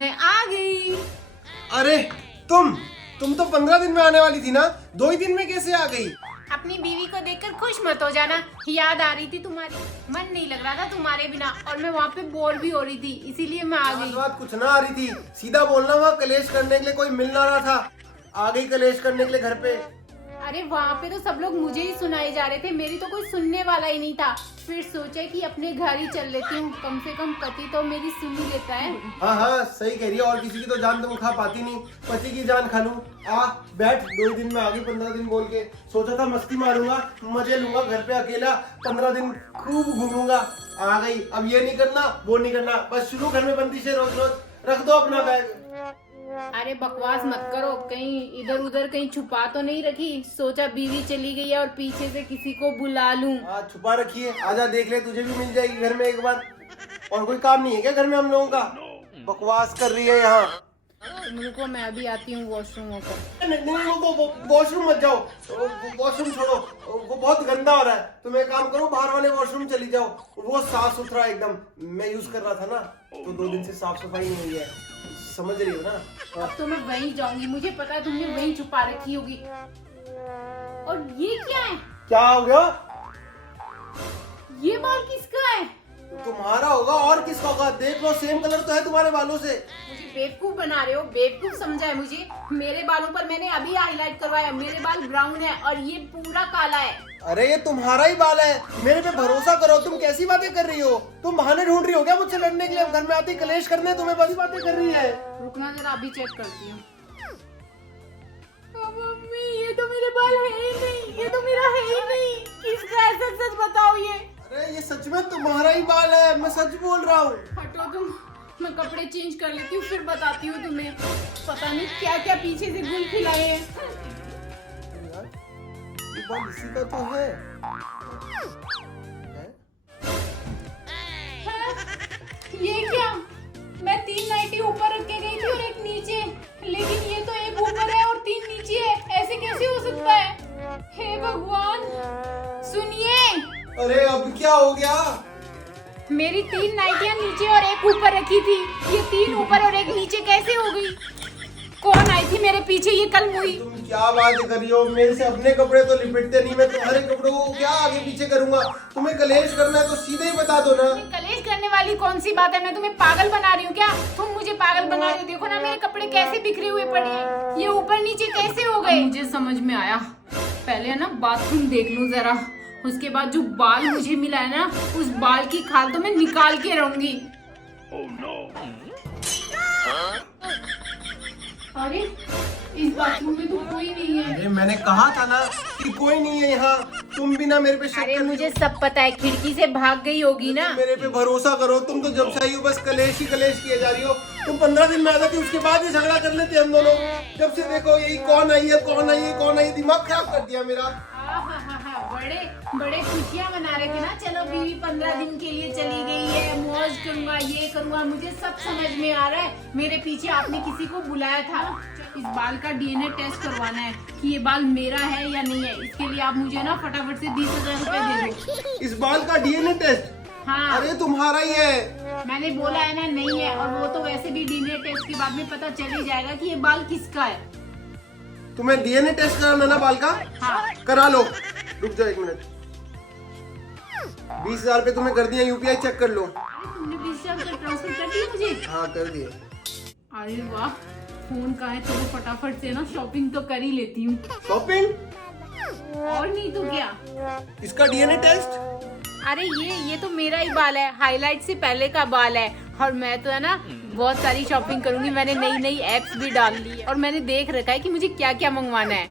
मैं आ गई। अरे तुम तो 15 दिन में आने वाली थी ना, 2 ही दिन में कैसे आ गई? अपनी बीवी को देखकर खुश मत हो जाना, याद आ रही थी तुम्हारी, मन नहीं लग रहा था तुम्हारे बिना, और मैं वहाँ पे बोर भी हो रही थी, इसीलिए मैं आ गई। बात कुछ ना आ रही थी, सीधा बोलना, वहाँ कलेश करने के लिए कोई मिल ना रहा था, आ गई कलेश करने के लिए घर पे। अरे वहाँ पे तो सब लोग मुझे ही सुनाए जा रहे थे, मेरी तो कोई सुनने वाला ही नहीं था। फिर सोचा कि अपने घर ही चल लेती हूँ, कम से कम पति तो मेरी सुन ही लेता है। हाँ सही कह रही है, और किसी की तो जान तुम खा पाती नहीं, पति की जान खा लूं। आ बैठ, 2 दिन में आ गई 15 दिन बोल के। सोचा था मस्ती मारूंगा, मजे लूंगा घर पे अकेला, 15 दिन खूब घूमूंगा। आ गई, अब ये नहीं करना वो नहीं करना, बस शुरू घर में बंदी से रोज रोज। रख दो अपना बैग। अरे बकवास मत करो, कहीं इधर उधर कहीं छुपा तो नहीं रखी? सोचा बीवी चली गई है और पीछे से किसी को बुला लूं। छुपा रखी है, आजा देख ले, तुझे भी मिल जाएगी घर में एक बार। और कोई काम नहीं है क्या घर में हम लोगों का? बकवास कर रही है यहाँ। रुको मैं अभी आती हूँ वॉशरूम होकर। नहीं, वॉशरूम मत जाओ, वॉशरूम छोड़ो, वो बहुत गंदा हो रहा है। तुम एक काम करो, बाहर वाले वॉशरूम चली जाओ, वो साफ सुथरा एकदम। मैं यूज कर रहा था ना, तो 2 दिन से साफ सफाई नहीं हुई है, समझ रही हो ना? अब तो मैं वहीं जाऊंगी, मुझे पता है तुमने वहीं छुपा रखी होगी। और ये क्या है? क्या हो गया? ये बाल किसका है? तुम्हारा होगा और किसका होगा? देख लो, सेम कलर तो है तुम्हारे बालों से। मुझे बेवकूफ बना रहे हो, बेवकूफ समझा है मुझे। मेरे बालों पर मैंने अभी हाईलाइट करवाया, मेरे बाल ब्राउन है और ये पूरा काला है। अरे ये तुम्हारा ही बाल है, मेरे पे भरोसा करो। तुम कैसी बातें कर रही हो? तुम बहाने ढूंढ रही हो क्या मुझसे लड़ने के लिए? घर में आती कलेश करने, तुम्हें बड़ी बातें कर रही है। रुकना जरा, अभी चेक करती हूँ। मम्मी ये तो मेरे बाल है ही नहीं, ये तो मेरा है ही नहीं। किसका है? सच सच बताओ ये। अरे ये सच में तुम्हारा ही बाल है, मैं सच बोल रहा हूँ। हटो तुम, मैं कपड़े चेंज कर लेती हूँ, फिर बताती हूँ तुम्हें। पता नहीं क्या क्या पीछे से गुल खिलाए हैं। ये बाल इसी का तो है? ये क्या? मैं 3 नाइटी ऊपर रख के गई थी और एक नीचे, लेकिन ये तो एक ऊपर है और 3 नीचे है। ऐसे कैसे हो सकता है? हे भगवान, सुनिए। अरे अब क्या हो गया? मेरी 3 नाइटियां नीचे और एक ऊपर रखी थी, ये 3 ऊपर और एक नीचे कैसे हो गई? कौन आई थी मेरे पीछे ये कल मुई? तुम क्या बात कर रही हो? मेरे से अपने कपड़े तो लिपटते नहीं, मैं तुम्हारे कपड़ों को क्या आगे पीछे करूंगा? तुम्हें कलेश करना है तो सीधे ही बता दो ना। कलेश करने वाली कौन सी बात है? मैं तुम्हें पागल बना रही हूँ क्या? तुम मुझे पागल बना रही हो। देखो ना मेरे कपड़े कैसे बिखरे हुए पड़े हैं, ये ऊपर नीचे कैसे हो गए? मुझे समझ में आया, पहले है ना बाथरूम देख लूं जरा, उसके बाद जो बाल मुझे मिला है ना, उस बाल की खाल तो मैं निकाल के रहूंगी। अरे इस बाथरूम में तो कोई नहीं है। अरे मैंने कहा था ना कि कोई नहीं है यहाँ, तुम भी ना मेरे पे शक अरे कर रही मुझे हो। सब पता है, खिड़की से भाग गई होगी ना। मेरे पे भरोसा करो, तुम तो जब से आई हो बस कलेश ही कलेश किए जा रही हो। तुम 15 दिन में आ जाती, उसके बाद ही झगड़ा कर लेते हम दोनों। जब से देखो यही कौन आई है कौन आई है कौन आई है, दिमाग खराब कर दिया मेरा। बड़े बड़े खुशियां मना रहे थे ना, चलो बीवी 15 दिन के लिए चली गई है, मौज करूंगा, ये करूंगा। मुझे सब समझ में आ रहा है, मेरे पीछे आपने किसी को बुलाया था। इस बाल का DNA टेस्ट करवाना है कि ये बाल मेरा है या नहीं है। इसके लिए आप मुझे ना फटाफट से 20,000 रुपए दे दो। इस बाल का DNA टेस्ट? हाँ अरे तुम्हारा ही है। मैंने बोला है ना नहीं है, और वो तो वैसे भी DNA टेस्ट के बाद में पता चल ही जाएगा कि ये बाल किसका है। तुम्हें DNA टेस्ट कराना ना बाल का? हाँ करा लो, रुक जाओ 1 मिनट। 20,000 रुपए तुम्हें कर दिया, UPI चेक कर लो। तुमने 20,000 ट्रांसफर कर दिए मुझे? हाँ कर दिए। अरे वाह, फोन का है, चलो फटाफट से ना शॉपिंग तो कर ही लेती हूँ। शॉपिंग? और नहीं तो क्या। इसका DNA टेस्ट? अरे ये तो मेरा ही बाल है, हाईलाइट से पहले का बाल है। और मैं तो है ना बहुत सारी शॉपिंग करूंगी, मैंने नई नई एप्स भी डाल ली है और मैंने देख रखा है कि मुझे क्या क्या मंगवाना है।